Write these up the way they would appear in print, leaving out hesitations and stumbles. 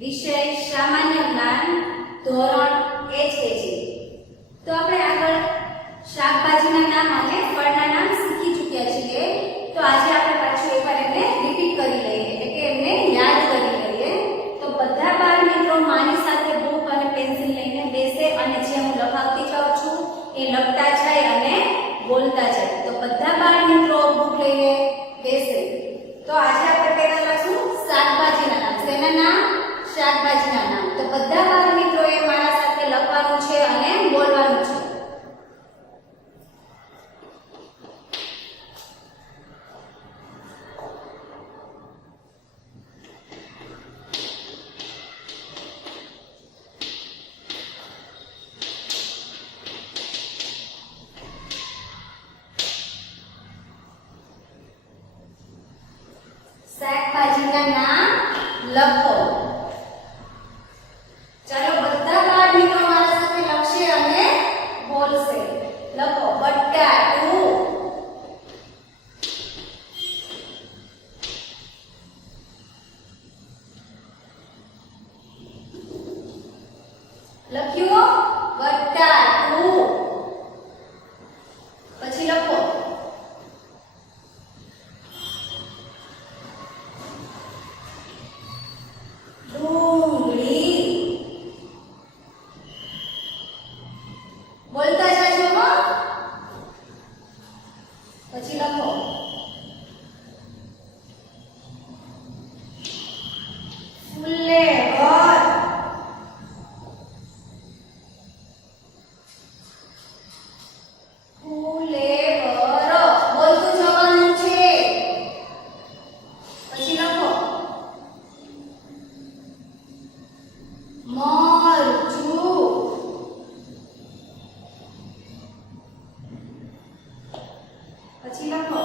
વિષય સામાન્ય જ્ઞાન ધોરણ HKG. તો આપણે આગળ શાકભાજીના નામ અને ફળના નામ શીખી ચૂક્યા છીએ. તો આજે આપણે પાછું એકવાર એમને રિપીટ કરી લઈએ, એટલે કે એમને યાદ કરી લઈએ. તો બધા બાળ મિત્રો મારી સાથે બુક અને પેન્સિલ લઈને બેસે અને જે હું લખાવતી જાઉં છું એ લખતા જાય અને બોલતા જાય. તો બધા બાળ મિત્રો બુક લઈને બેસે. તો આજે આપણે પહેલા લખશું શાકભાજીના નામ. શેના નામ? શાકભાજીના નામ. તો બધા બાળ મિત્રોએ મારા સાથે લખવાનું છે અને બોલવાનું છે. શાકભાજીના નામ લખો. ચાલો બધા બાળ મિત્રો મારા સાથે લખશે અને બોલશે. લખો બટાટું, લખ્યું બટાટું. પછી લખો ડુંગળી. બોલતા જાજો હો. પછી લખો ફુલેવર. ફુલેવર બોલતું જવાનું છે. પછી લખો મરચું. પછી લખો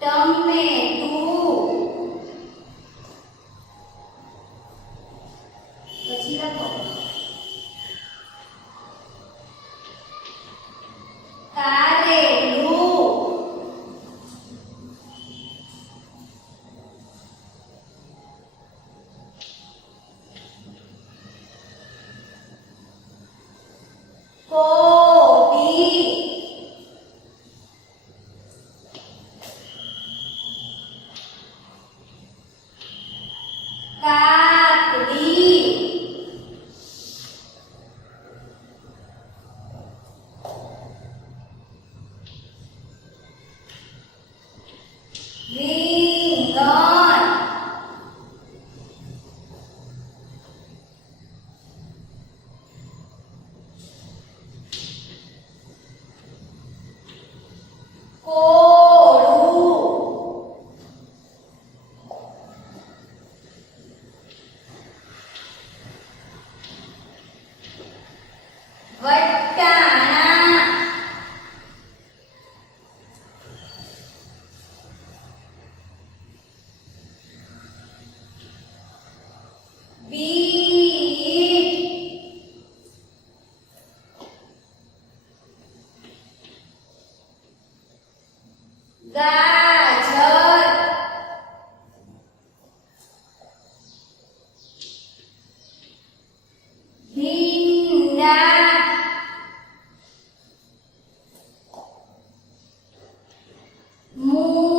ટમેટું. પછી લખો કારેલું. કોબી. કાકડી. રીંગણ. કોળું. વટાણા. બીટ. ગાજર. ભીંડા. મૂળા.